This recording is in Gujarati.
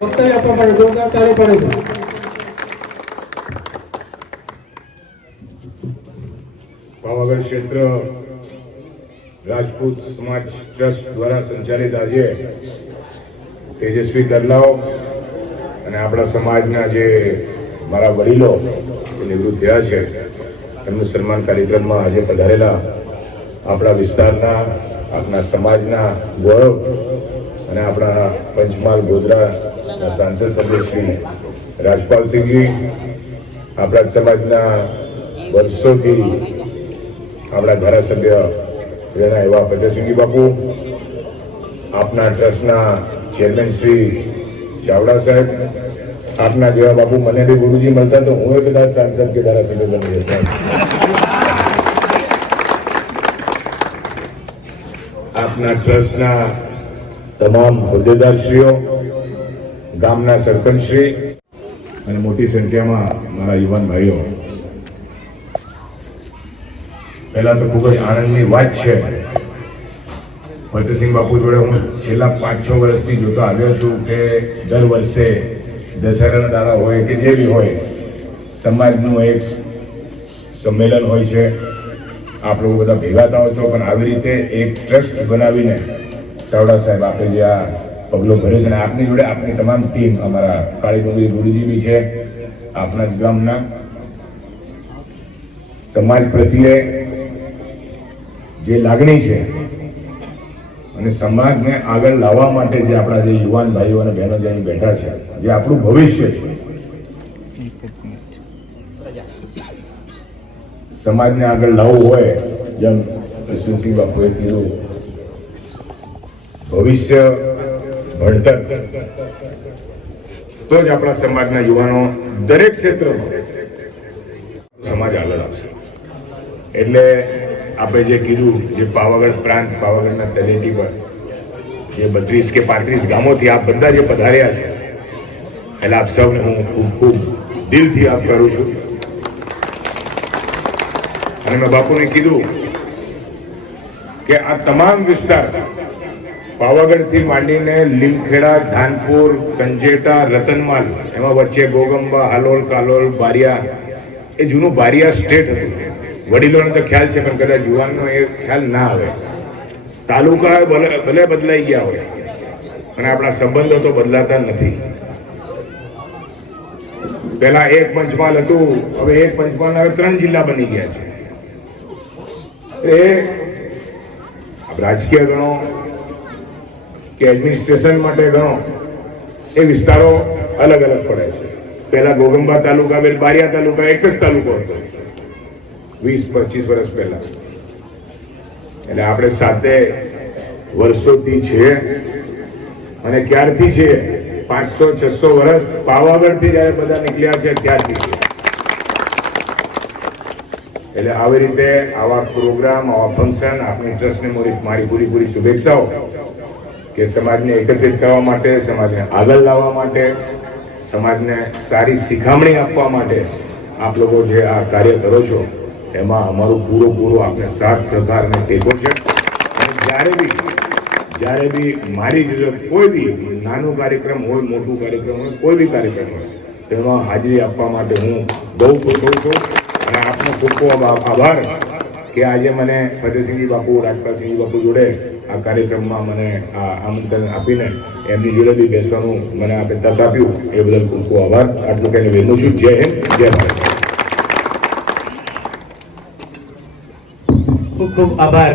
વક્તવ્ય આપવા માટે જોરદાર તાળી પડે છે. પાવાગઢ ક્ષેત્ર રાજપૂત સમાજ ટ્રસ્ટ દ્વારા સંચાલિત આજે તેજસ્વી દરલાઓ અને આપણા સમાજના જે મારા વડીલો નિવૃત્ત થયા છે એમનું સન્માન કાર્યક્રમમાં આજે પધારેલા આપણા વિસ્તારના આપણા સમાજના ગૌરવ અને આપણા પંચમહાલ ગોધરાના સાંસદ સભ્ય શ્રી રાજપાલસિંહજી, આપણા જ સમાજના વર્ષોથી આપણા ધારાસભ્ય રહેલા એવા ફતેહસિંહજી બાપુ, આપના ટ્રસ્ટના ચેરમેન શ્રી ચાવડા સાહેબ, આપના જેવા બાપુ મને બી ગુરુજી મળતા તો હું કદાચ સાંસદ કે ધારાસભ્ય બની જતો. આપના ટ્રસ્ટના તમામ હોદ્દેદારશ્રીઓ, ગામના સરપંચશ્રી અને મોટી સંખ્યામાં મારા યુવાન ભાઈઓ, પહેલા તો ખૂબ જ આનંદની વાત છે. ફતેહસિંહ બાપુ જોડે હું છેલ્લા 5-6 વર્ષથી જોતો આવ્યો છું કે દર વર્ષે દશેરાના દાડા હોય કે જે બી હોય, સમાજનું એક સંમેલન હોય છે. આપ લોકો બધા ભેગા થાઓ છો, પણ આવી રીતે એક ટ્રસ્ટ બનાવીને ચાવડા સાહેબ આપણે જે આ પગલો ભર્યો છે, અને આપની જોડે આપની તમામ ટીમ, અમારા કાળી ડુંગરી ગુરુજી બી છે, આપણા જ ગામના સમાજ પ્રત્યે જે લાગણી છે અને સમાજને આગળ લાવવા માટે જે આપણા જે યુવાન ભાઈઓ અને બહેનો જે અહીં બેઠા છે, જે આપણું ભવિષ્ય છે, સમાજને આગળ લાવવું હોય, જેમ કૃષ્ણસિંહ બાપુએ કીધું, ભવિષ્ય ભણતર, તો જ આપણા સમાજના યુવાનો દરેક ક્ષેત્રમાં સમાજ આગળ આવશે. એટલે આપણે જે કીધું, જે પાવાગઢ પ્રાંત, પાવાગઢના તળેટી પર જે 32 કે 35 ગામોથી આપ બધા જે પધાર્યા છે, એટલે આપ સૌને હું ખૂબ ખૂબ દિલથી આપ કરું છું. અને મેં બાપુને કીધું કે આ તમામ વિસ્તાર પાવાગઢથી માંડીને લીમખેડા, ધાનપુર, કંજેટા, રતનમાલ, એમાં વચ્ચે ગોગંબા, હાલોલ, કાલોલ, બારિયા, એ જૂનું બારિયા સ્ટેટ હતું. વડીલોને તો ખ્યાલ છે, પણ કદાચ યુવાનનો એ ખ્યાલ ના આવે. તાલુકા ભલે બદલાઈ ગયા હોય, અને આપણા સંબંધો તો બદલાતા નથી. પેલા એક પંચમહાલ હતું, હવે એક પંચમહાલ 3 જિલ્લા બની ગયા છે. એ રાજકીય ગણો કે એડમિનિસ્ટ્રેશન માટે ગણો, એ વિસ્તારો અલગ અલગ પડે છે. પહેલા ગોગંબા તાલુકા, બારિયા તાલુકા એક જ તાલુકો હતો 20-25 વર્ષ પહેલા. એટલે આપણે સાથે વર્ષોથી છીએ, અને ક્યારથી છે 500-600 વર્ષ પાવાગઢથી જયારે બધા નીકળ્યા છે ત્યારથી છે. એટલે આવી રીતે આવા પ્રોગ્રામ, આવા ફંક્શન, આપણી ટ્રસ્ટને મારી પૂરી શુભેચ્છાઓ કે સમાજને એકત્રિત કરવા માટે, સમાજને આગળ લાવવા માટે, સમાજને સારી શીખામણી આપવા માટે આપ લોકો જે આ કાર્ય કરો છો, એમાં અમારું પૂરો આપને સાથ સહકાર અને ટેકો છે. અને જ્યારે બી મારી જરૂરત, કોઈ બી નાનું કાર્યક્રમ હોય, મોટું કાર્યક્રમ હોય, કોઈ બી કાર્યક્રમ હોય, તેમાં હાજરી આપવા માટે હું બહુ ખુશ હોઉં છું. અને આપનો ખૂબ આભાર કે આજે મને ફતેહસિંહજી બાપુ, રાજપાલસિંહજી બાપુ જોડે આ કાર્યક્રમમાં મને આ આમંત્રણ આપીને એમની જોડે બી બેસવાનું મને આપે તક આપ્યું, એ બદલ ખૂબ આભાર. આટલું કહીને વિરમું છું. જય હિન્દ, જય ભારત. ખૂબ ખૂબ આભાર.